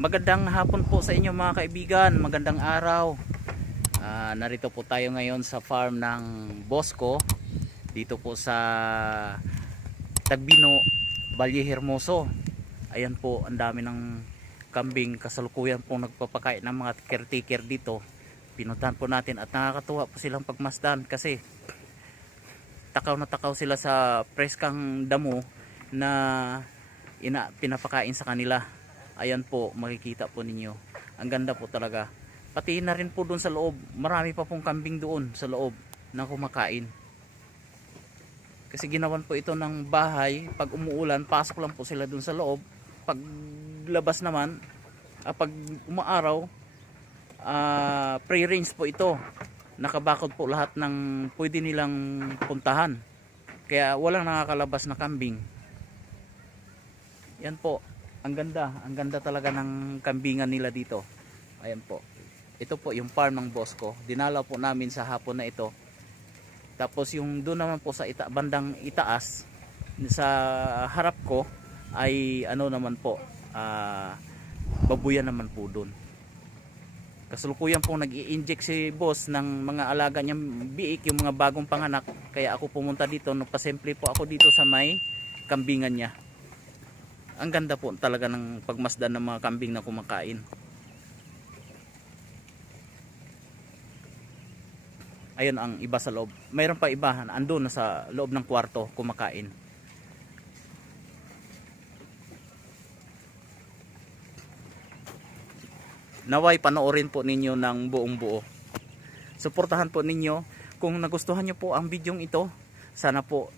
Magandang hapon po sa inyo mga kaibigan, magandang araw. Narito po tayo ngayon sa farm ng boss ko, dito po sa Tagbino, Valle Hermoso. Ayan po, ang dami ng kambing, kasalukuyan pong nagpapakain ng mga caretaker dito. Pinuntahan po natin at nakakatuwa po silang pagmasdan kasi takaw na takaw sila sa preskang damo na pinapakain sa kanila. Ayan po, makikita po ninyo. Ang ganda po talaga. Pati na rin po doon sa loob. Marami pa pong kambing doon sa loob na kumakain. Kasi ginawan po ito ng bahay. Pag umuulan, pasok lang po sila doon sa loob. Pag labas naman, pag umaaraw, pre-range po ito. Nakabakod po lahat ng pwede nilang puntahan. Kaya walang nakakalabas na kambing. Yan po. Ang ganda talaga ng kambingan nila dito. Ayan po. Ito po yung farm ng boss ko. Dinalaw po namin sa hapon na ito. Tapos yung doon naman po sa bandang itaas, sa harap ko ay ano naman po, babuyan naman po doon. Kasalukuyan po nag-i-inject si boss ng mga alaga niyang biik, yung mga bagong panganak. Kaya ako pumunta dito, nagpasimple po ako dito sa may kambingan niya. Ang ganda po talaga ng pagmasdan ng mga kambing na kumakain. Ayun ang iba sa loob. Mayroon pa iba, andun na sa loob ng kwarto kumakain. Naway panoorin po ninyo ng buong buo. Suportahan po ninyo. Kung nagustuhan nyo po ang bidyong ito, sana po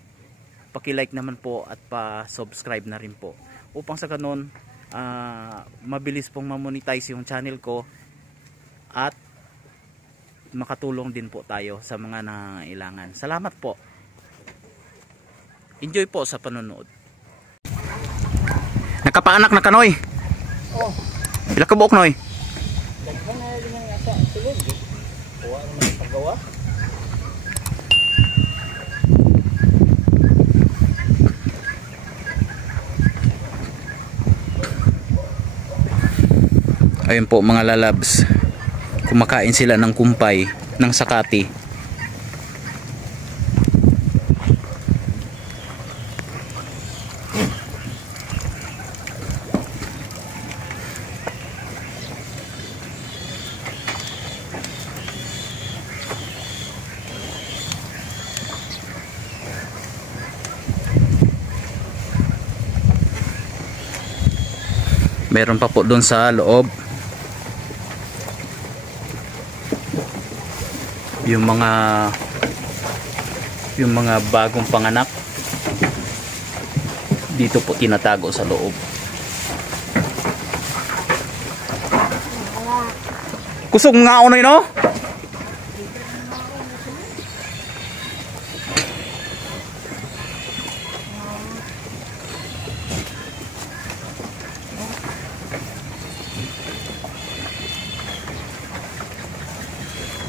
paki-like naman po at pa-subscribe na rin po. Upang sa ganun, mabilis pong ma-monetize yung channel ko at makatulong din po tayo sa mga nangangailangan. Salamat po. Enjoy po sa panonood. Nakapaanak na ka, Noy? Oh. Ilang ka buok, Noy? Daghan na rin ang asa. Tulog. Kuha naman ang paggawa. Ayun po mga lalabs, kumakain sila ng kumpay ng sakati. Meron pa po doon sa loob yung mga bagong panganak, dito po tinatago sa loob. Kusog nga ako no?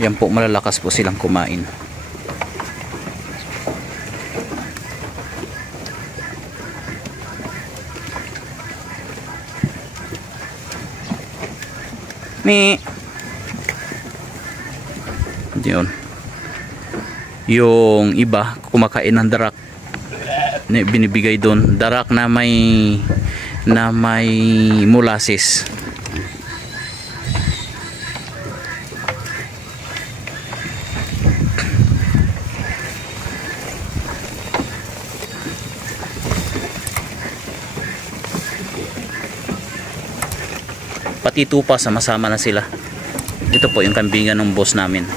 Yan po, malalakas po silang kumain. Yun. Yung iba kumakain ng darak. Binibigay doon darak na may molasses. Pati tupa, sama-sama na sila. Ito po yung kambingan ng boss namin.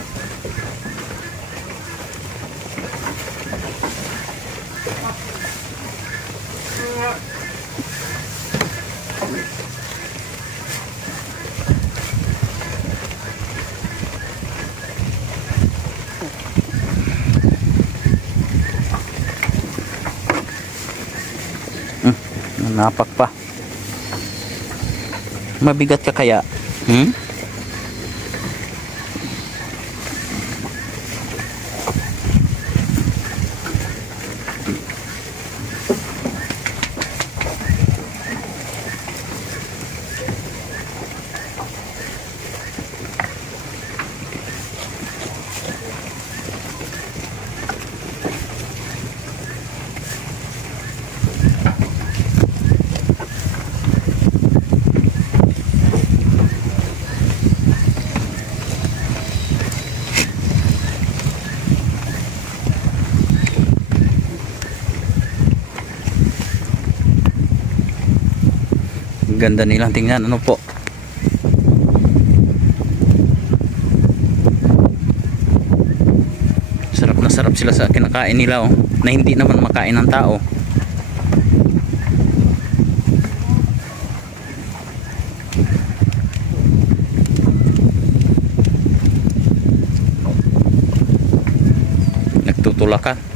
Napak pa. Mabigat ka kaya? Ganda nilang tingnan, ano po. Sarap na sarap sila sa kinakain nila, oh, na hindi naman makain ng tao. Nagtutulakan.